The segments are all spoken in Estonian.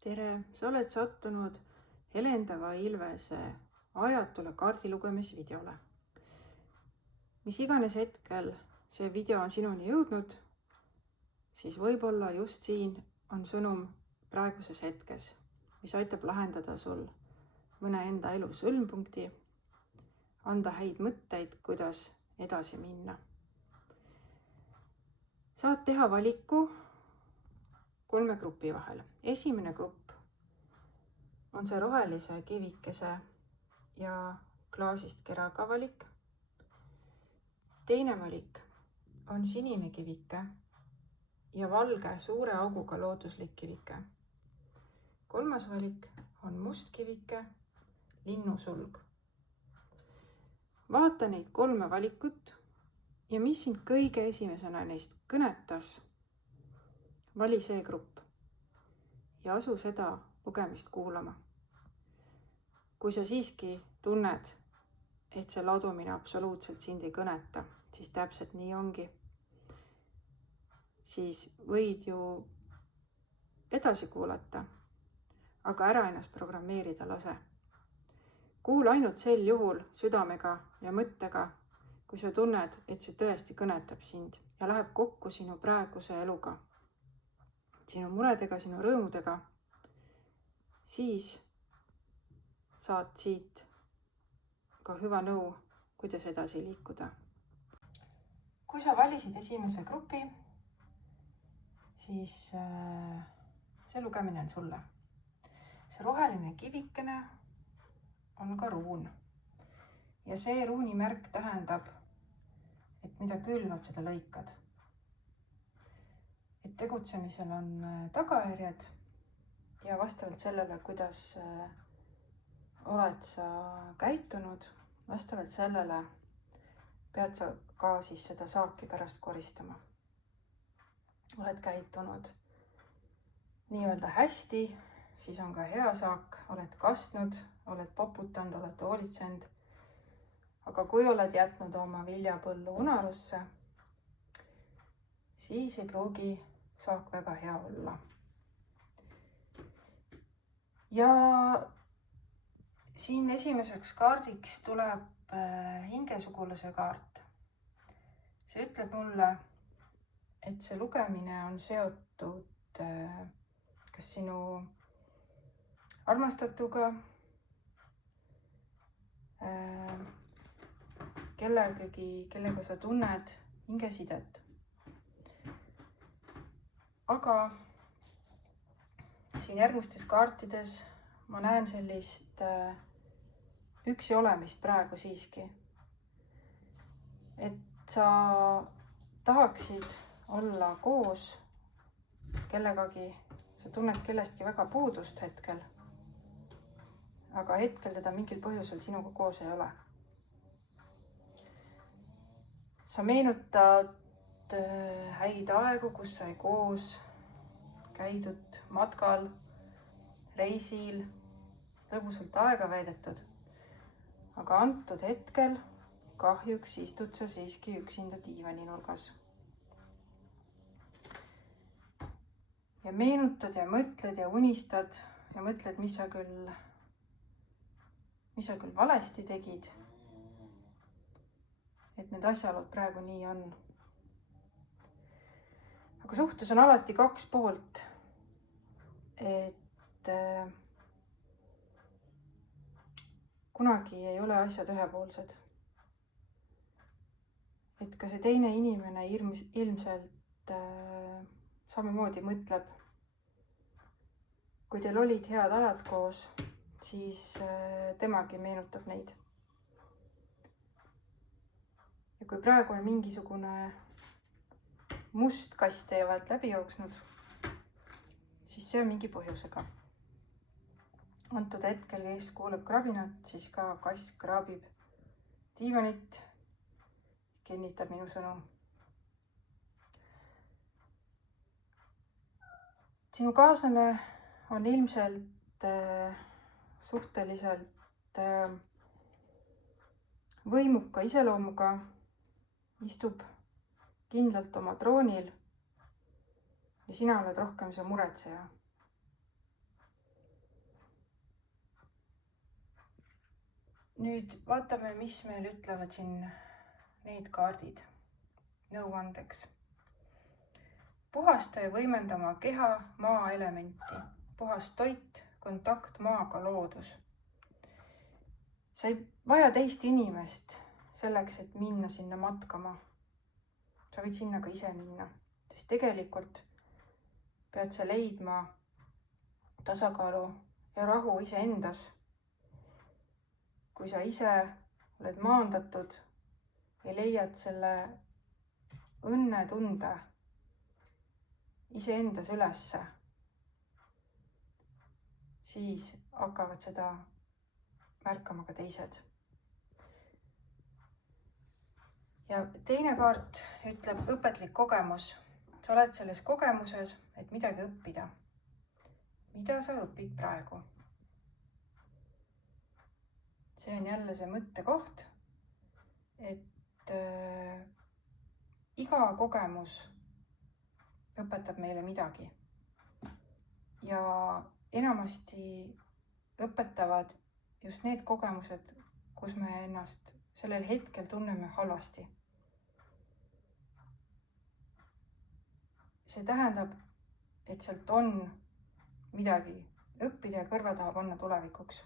tere, sa oled sattunud Helendava Ilvese ajatule kaardilugemisvideole. Mis iganes hetkel see video on sinuni jõudnud, siis võib-olla just siin on sõnum praeguses hetkes, mis aitab lahendada sul mõne enda elu sõlmpunkti, anda häid mõtteid, kuidas edasi minna. Saad teha valiku 3 grupi vahel. Esimene grupp on see rohelise kivikese ja klaasist keraga valik. Teine valik on sinine kivike ja valge suure auguga looduslik kivike. Kolmas valik on must kivike, linnusulg. Vaata neid 3 valikut ja mis sind kõige esimesena neist kõnetas, vali see grupp ja asu seda lugemist kuulama. Kui sa siiski tunned, et see ladumine absoluutselt sind ei kõneta, siis täpselt nii ongi. Siis võid ju edasi kuulata, aga ära ennast programmeerida lase. Kuula ainult sel juhul südamega ja mõttega, kui sa tunned, et see tõesti kõnetab sind ja läheb kokku sinu praeguse eluga, sinu muredega, sinu rõõmudega, siis saad siit ka hüva nõu, kuidas edasi liikuda. Kui sa valisid esimese grupi, siis see lugemine on sulle. See roheline kivikene on ka ruun. Ja see ruuni märk tähendab, et mida külvad, seda lõikad. Et tegutsemisel on tagajärjed ja vastavalt sellele, kuidas oled sa käitunud, vastavalt sellele pead sa ka siis seda saaki pärast koristama. Oled käitunud nii-öelda hästi, siis on ka hea saak, oled kastnud, oled poputanud, oled hoolitsenud. Aga kui oled jätnud oma viljapõllu unarusse, siis ei pruugi saak väga hea olla. Ja siin esimeseks kaardiks tuleb hingesugulase kaart. See ütleb mulle, et see lugemine on seotud kas sinu armastatuga, kellega sa tunned hingesidet. Aga siin järgmistes kaartides ma näen sellist üksi olemist praegu siiski. Et sa tahaksid olla koos kellegagi, sa tunned kellestki väga puudust hetkel, aga hetkel teda mingil põhjusel sinuga koos ei ole. Sa meenutad häid aegu, kus sai koos käidud matkal, reisil, lõbusalt aega veedetud. Aga antud hetkel kahjuks istud sa siiski üksinda diivaninurgas. Ja meenutad ja mõtled ja unistad ja mõtled, mis sa küll valesti tegid. Et need asjaolud praegu nii on. Aga suhtes on alati 2 poolt. Et kunagi ei ole asjad ühepoolsed. Et ka see teine inimene ilmselt samamoodi mõtleb. Kui teil olid head ajad koos, siis temagi meenutab neid. Ja kui praegu on mingisugune must kast teie vahelt läbi jooksnud, siis see on mingi põhjusega. Antud hetkel, kes kuuleb krabinat, siis ka kast krabib diivanit, kinnitab minu sõnu. Sinu kaaslane on ilmselt suhteliselt võimuka iseloomuga, istub kindlalt oma troonil ja sina oled rohkem see muretseja. nüüd vaatame, mis meil ütlevad siin need kaardid nõuandeks. Puhasta ja võimenda oma keha, maa elementi. Puhas toit, kontakt maaga, loodus. Sa ei vaja teist inimest selleks, et minna sinna matkama. Sa võid sinna ka ise minna, sest tegelikult pead sa leidma tasakaalu ja rahu iseendas. Kui sa ise oled maandatud ja leiad selle õnnetunde iseendas ülesse, siis hakkavad seda märkama ka teised. Ja teine kaart ütleb õpetlik kogemus. Sa oled selles kogemuses, et midagi õppida. Mida sa õpid praegu? See on jälle see mõttekoht, et iga kogemus õpetab meile midagi. Ja enamasti õpetavad just need kogemused, kus me ennast sellel hetkel tunneme halvasti. See tähendab, et sealt on midagi õppida ja kõrva taha panna tulevikuks.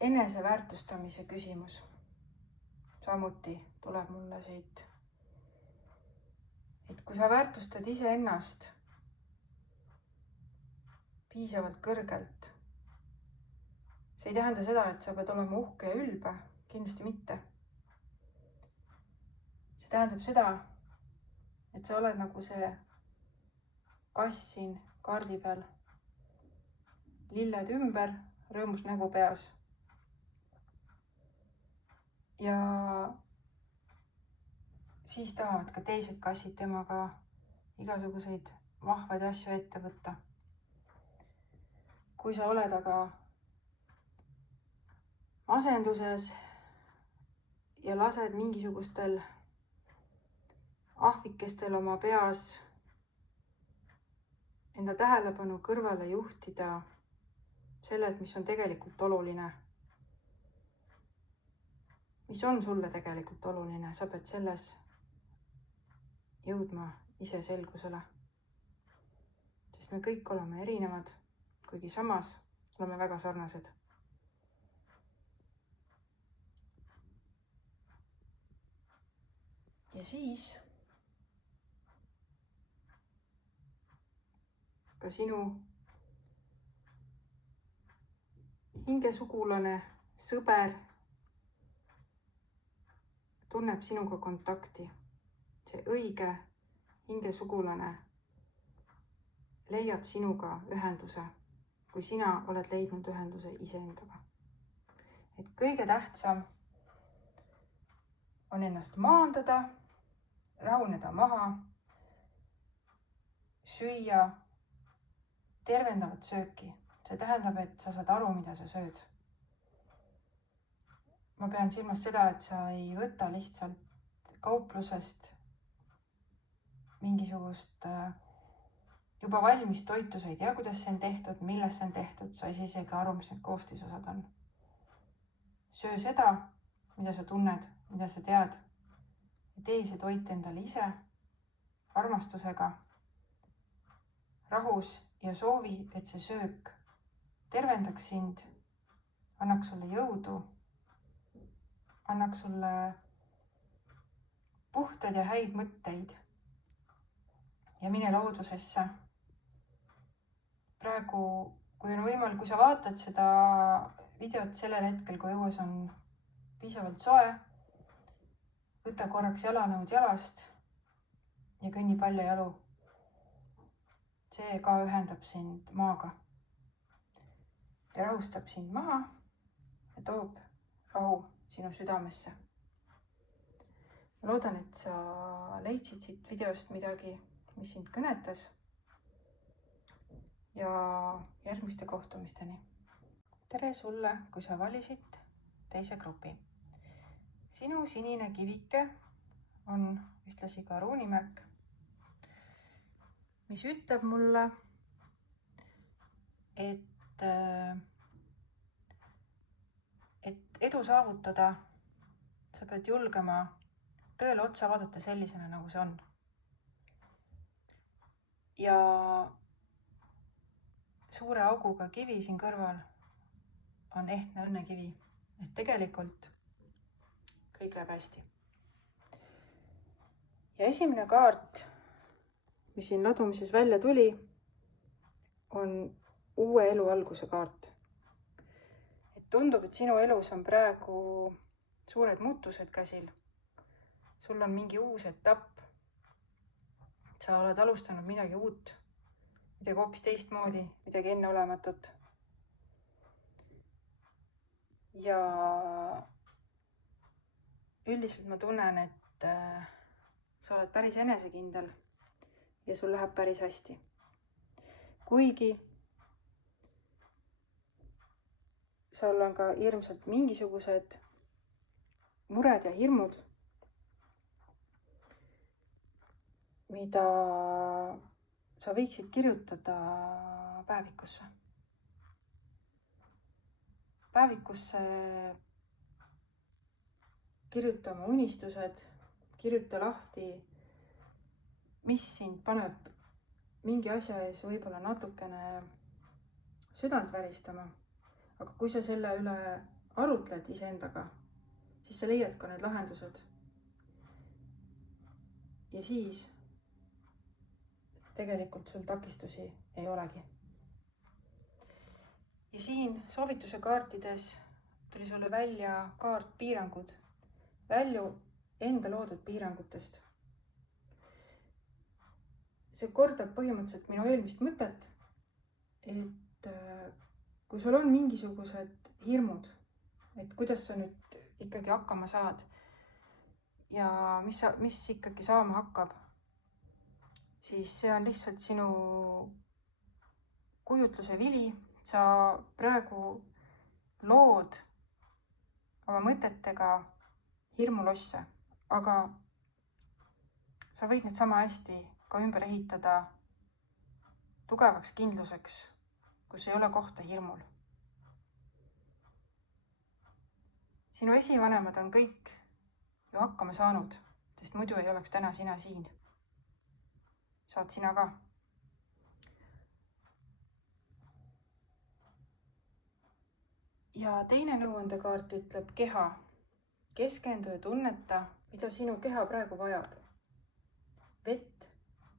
Eneseväärtustamise küsimus samuti tuleb mulle siit. Et kui sa väärtustad iseennast piisavalt kõrgelt, see ei tähenda seda, et sa pead olema uhke ja ülbe, kindlasti mitte. See tähendab seda, et sa oled nagu see kass siin kaardi peal, lilled ümber, rõõmus nägu peas. Ja siis tahavad ka teised kassid temaga igasuguseid vahvaid asju ette võtta. Kui sa oled aga masenduses ja lased mingisugustel ahvikestel oma peas enda tähelepanu kõrvale juhtida sellelt, mis on tegelikult oluline, mis on sulle tegelikult oluline, sa pead selles jõudma ise selgusele. Sest me kõik oleme erinevad, kuigi samas oleme väga sarnased. Ja siis ka sinu hingesugulane, sõber tunneb sinuga kontakti. See õige hingesugulane leiab sinuga ühenduse, kui sina oled leidnud ühenduse iseendaga. Et kõige tähtsam on ennast maandada, rahuneda maha, süüa tervendavat sööki. See tähendab, et sa saad aru, mida sa sööd. Ma pean silmas seda, et sa ei võta lihtsalt kauplusest mingisugust juba valmis toitu, sa ei tea, kuidas see on tehtud, milles see on tehtud, sa ei saa isegi aru, mis need koostisosad on. Söö seda, mida sa tunned, mida sa tead. Tee see toit endale ise, armastusega, rahus ja soovi, et see söök tervendaks sind, annaks sulle jõudu, annaks sulle puhtad ja häid mõtteid ja mine loodusesse. Praegu, kui on võimalik, kui sa vaatad seda videot sellel hetkel, kui õues on piisavalt soe, võta korraks jalanõud jalast ja kõnni palju jalu. See ka ühendab sind maaga ja rahustab sind maha ja toob rahu sinu südamesse. Ma loodan, et sa leidsid siit videost midagi, mis sind kõnetas ja järgmiste kohtumisteni. Tere sulle, kui sa valisid teise grupi. Sinu sinine kivike on ühtlasi ka ruunimärk, mis ütleb mulle, et et edu saavutada, sa pead julgema tõele otsa vaadata sellisena, nagu see on. Ja suure auguga kivi siin kõrval on ehtne õnnekivi, et tegelikult kõik läheb hästi. Ja esimene kaart, mis siin ladumises välja tuli, on uue elu alguse kaart. Et tundub, et sinu elus on praegu suured muutused käsil. Sul on mingi uus etapp. Sa oled alustanud midagi uut, midagi hoopis teistmoodi, midagi enneolematut. Ja üldiselt ma tunnen, et sa oled päris enesekindel ja sul läheb päris hästi. Kuigi sul on ka hirmsalt mingisugused mured ja hirmud, mida sa võiksid kirjutada päevikusse. Päevikusse kirjuta oma unistused, kirjuta lahti, mis sind paneb mingi asja ees võib-olla natukene südant väristama. Aga kui sa selle üle arutled iseendaga, siis sa leiad ka need lahendused. Ja siis tegelikult sul takistusi ei olegi. Ja siin soovituse kaartides tuli sulle välja kaart piirangud. Välju enda loodud piirangutest. See kordab põhimõtteliselt minu eelmist mõtet, et kui sul on mingisugused hirmud, et kuidas sa nüüd ikkagi hakkama saad ja mis ikkagi saama hakkab, siis see on lihtsalt sinu kujutluse vili. Sa praegu lood oma mõtetega hirmulosse, aga sa võid need sama hästi ka ümber ehitada tugevaks kindluseks, kus ei ole kohta hirmul. Sinu esivanemad on kõik ju hakkama saanud, sest muidu ei oleks täna sina siin. Saad sina ka. Ja teine nõuandekaart ütleb keha. Keskendu ja tunneta, mida sinu keha praegu vajab. Vett,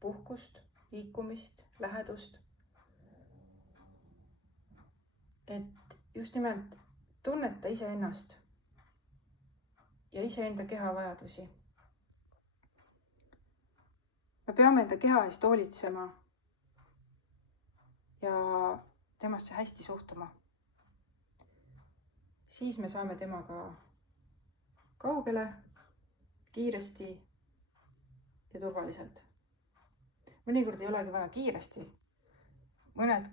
puhkust, liikumist, lähedust. Et just nimelt tunneta iseennast ja iseenda keha vajadusi. Me peame enda keha eest hoolitsema ja temasse hästi suhtuma. Siis me saame temaga kaugele, kiiresti ja turvaliselt. Mõnikord ei olegi vaja kiiresti. Mõned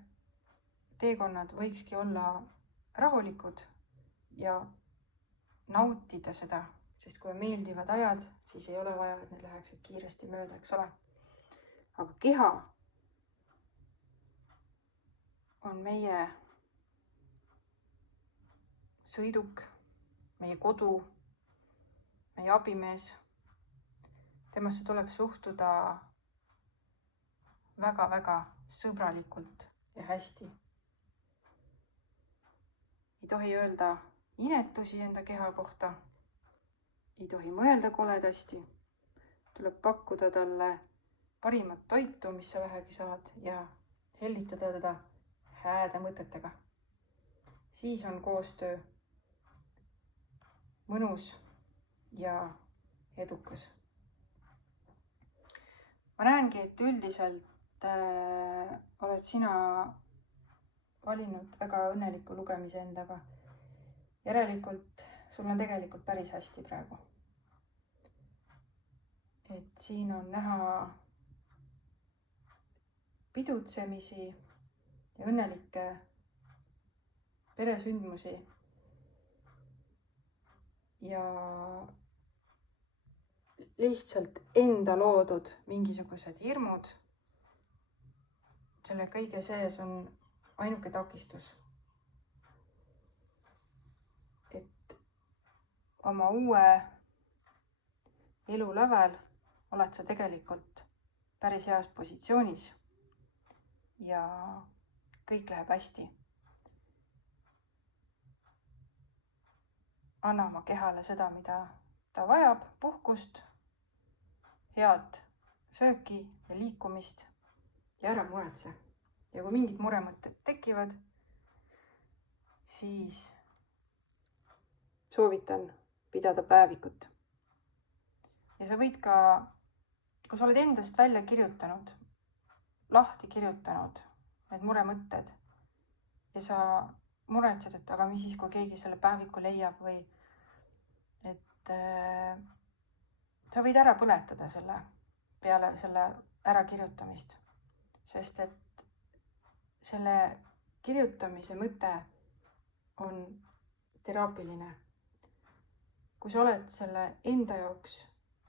teekonnad võikski olla rahulikud ja nautida seda, sest kui on meeldivad ajad, siis ei ole vaja, et need läheksid kiiresti mööda, eks ole. Aga keha on meie sõiduk, meie kodu, meie abimees. Temasse tuleb suhtuda väga-väga sõbralikult ja hästi. Ei tohi öelda inetusi enda keha kohta. Ei tohi mõelda koledasti. Tuleb pakkuda talle parimat toitu, mis sa vähegi saad ja hellitada teda hääde mõtetega. Siis on koostöö mõnus ja edukas. Ma näengi, et üldiselt oled sina valinud väga õnneliku lugemise endaga. Järelikult sul on tegelikult päris hästi praegu. Et siin on näha pidutsemisi ja õnnelikke peresündmusi ja lihtsalt enda loodud mingisugused hirmud. Selle kõige sees on ainuke takistus, et oma uue elu lävel oled sa tegelikult päris heas positsioonis ja kõik läheb hästi. Anna oma kehale seda, mida ta vajab, puhkust, head sööki ja liikumist ja ära muretse. Ja kui mingid muremõtted tekivad, siis soovitan pidada päevikut. Ja sa võid ka, kui sa oled endast välja kirjutanud, lahti kirjutanud need muremõtted ja sa muretsed, et aga mis siis, kui keegi selle päeviku leiab või et sa võid ära põletada selle peale selle ärakirjutamist, sest et selle kirjutamise mõte on teraapiline. Kui sa oled selle enda jaoks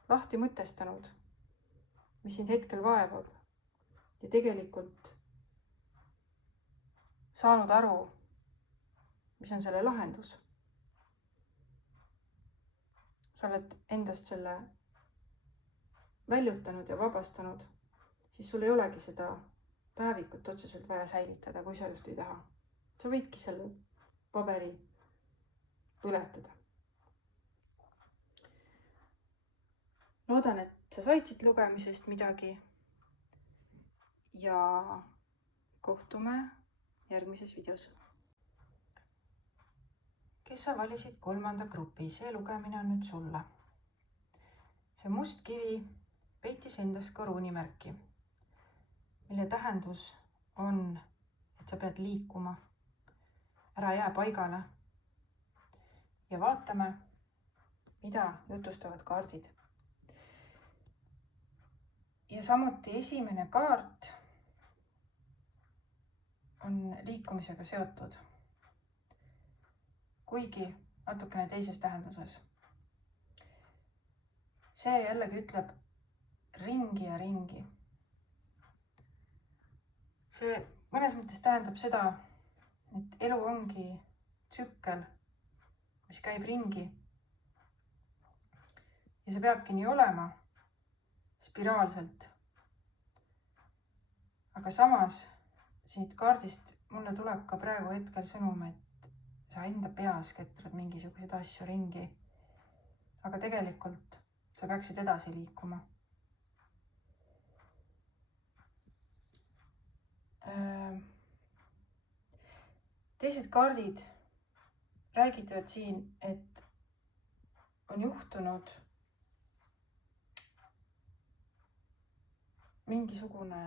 lahti mõtestanud, mis sind hetkel vaevab ja tegelikult saanud aru, mis on selle lahendus. Sa oled endast selle väljutanud ja vabastanud, siis sul ei olegi seda päevikut otseselt vaja säilitada, kui sa just ei taha. Sa võidki selle paberi põletada. Loodan, et sa said siit lugemisest midagi ja kohtume järgmises videos. Kes sa valisid 3. grupi, see lugemine on nüüd sulle. See must kivi peitis endas ka ruunimärki, mille tähendus on, et sa pead liikuma, ära jää paigale ja vaatame, mida jutustavad kaardid. Ja samuti esimene kaart on liikumisega seotud, kuigi natukene teises tähenduses. See jällegi ütleb ringi ja ringi. See mõnes mõttes tähendab seda, et elu ongi tsükkel, mis käib ringi. Ja see peabki nii olema, spiraalselt. Aga samas siit kaardist mulle tuleb ka praegu hetkel sõnum, et sa enda peas ketrad mingisuguseid asju ringi. Aga tegelikult sa peaksid edasi liikuma. Teised kaardid räägivad siin, et on juhtunud mingisugune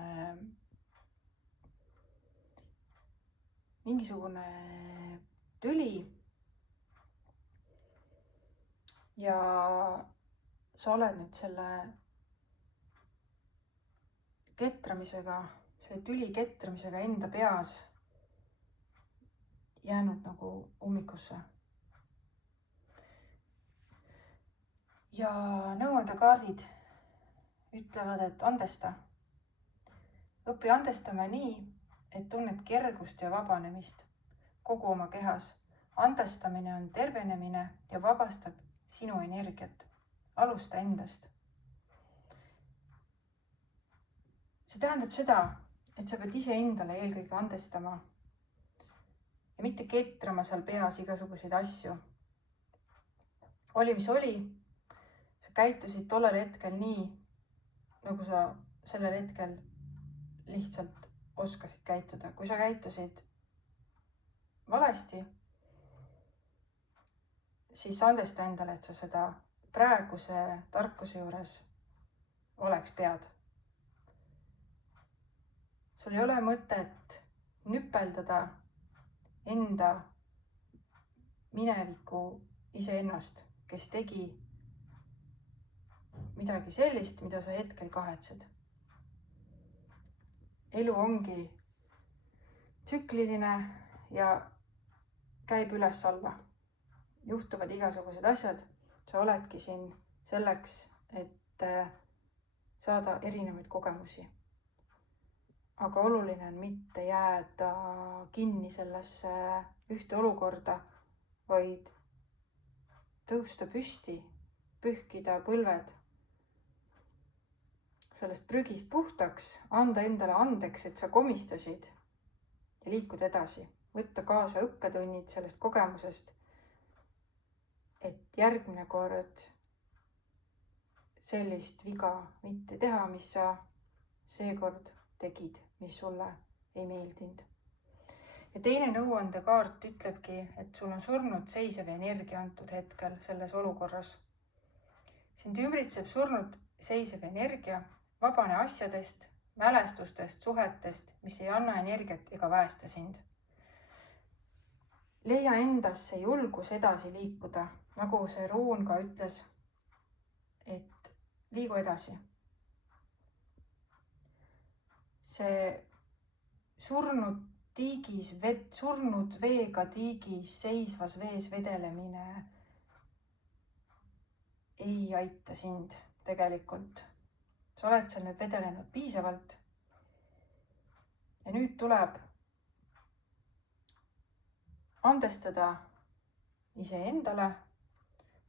tüli ja sa oled nüüd selle ketramisega, selle tüli ketramisega enda peas jäänud nagu ummikusse. Ja nõuandekaardid ütlevad, et andesta. Õpi andestama nii, et tunned kergust ja vabanemist kogu oma kehas. Andestamine on tervenemine ja vabastab sinu energiat. Alusta endast. See tähendab seda, et sa pead ise endale eelkõige andestama ja mitte ketrama seal peas igasuguseid asju. Oli, mis oli, sa käitusid tollel hetkel nii, nagu sa sellel hetkel lihtsalt oskasid käituda. Kui sa käitusid valesti, siis andesta endale, et sa seda praeguse tarkuse juures oleks pead. Sul ei ole mõtet nüpeldada enda mineviku iseennast, kes tegi midagi sellist, mida sa hetkel kahetsed. Elu ongi tsükliline ja käib üles-alla. Juhtuvad igasugused asjad. Sa oledki siin selleks, et saada erinevaid kogemusi. aga oluline on mitte jääda kinni sellesse ühte olukorda, vaid tõusta püsti, pühkida põlved sellest prügist puhtaks, anda endale andeks, et sa komistasid ja liikuda edasi, võtta kaasa õppetunnid sellest kogemusest, et järgmine kord sellist viga mitte teha, mis sa seekord tegid, mis sulle ei meeldinud. Ja teine nõuandekaart ütlebki, et sul on surnud seisev energia antud hetkel selles olukorras. Sind ümbritseb surnud seisev energia, vabane asjadest, mälestustest, suhetest, mis ei anna energiat ega väesta sind. Leia endasse julgus edasi liikuda, nagu see ruun ka ütles, et liigu edasi. See surnud veega tiigis seisvas vees vedelemine ei aita sind tegelikult. Sa oled seal nüüd vedelenud piisavalt. Ja nüüd tuleb andestada iseendale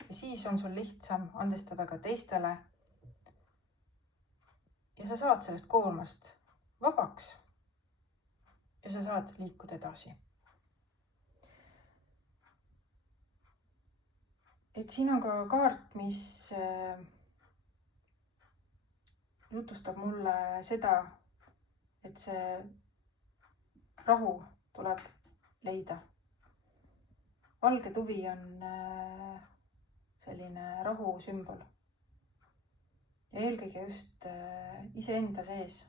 ja siis on sul lihtsam andestada ka teistele. Ja sa saad sellest koormast vabaks ja sa saad liikuda edasi. Et siin on ka kaart, mis jutustab mulle seda, et see rahu tuleb leida. Valge tuvi on selline rahu sümbol. Ja eelkõige just iseenda sees.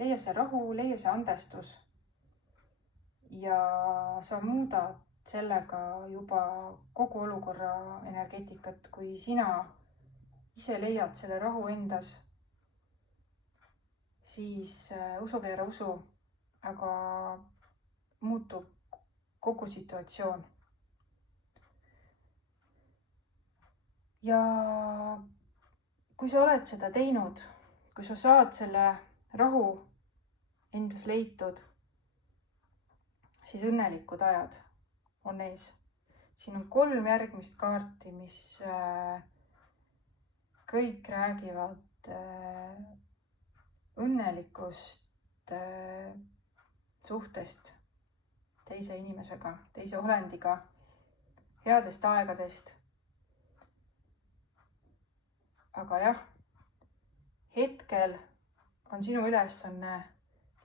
Leia see rahu, leia see andestus. Ja sa muudad sellega juba kogu olukorra energeetikat, kui sina ise leiad selle rahu endas, siis usu või ära usu, aga muutub kogu situatsioon. Ja kui sa oled seda teinud, kui sa saad selle rahu endas leitud, siis õnnelikud ajad on ees. Siin on 3 järgmist kaarti, mis kõik räägivad õnnelikust suhtest teise inimesega, teise olendiga, headest aegadest. Aga jah, hetkel on sinu ülesanne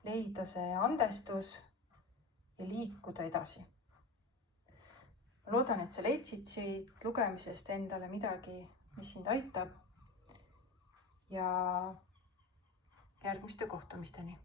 leida see andestus ja liikuda edasi. Ma loodan, et sa leidsid siit lugemisest endale midagi, mis sind aitab ja järgmiste kohtumisteni.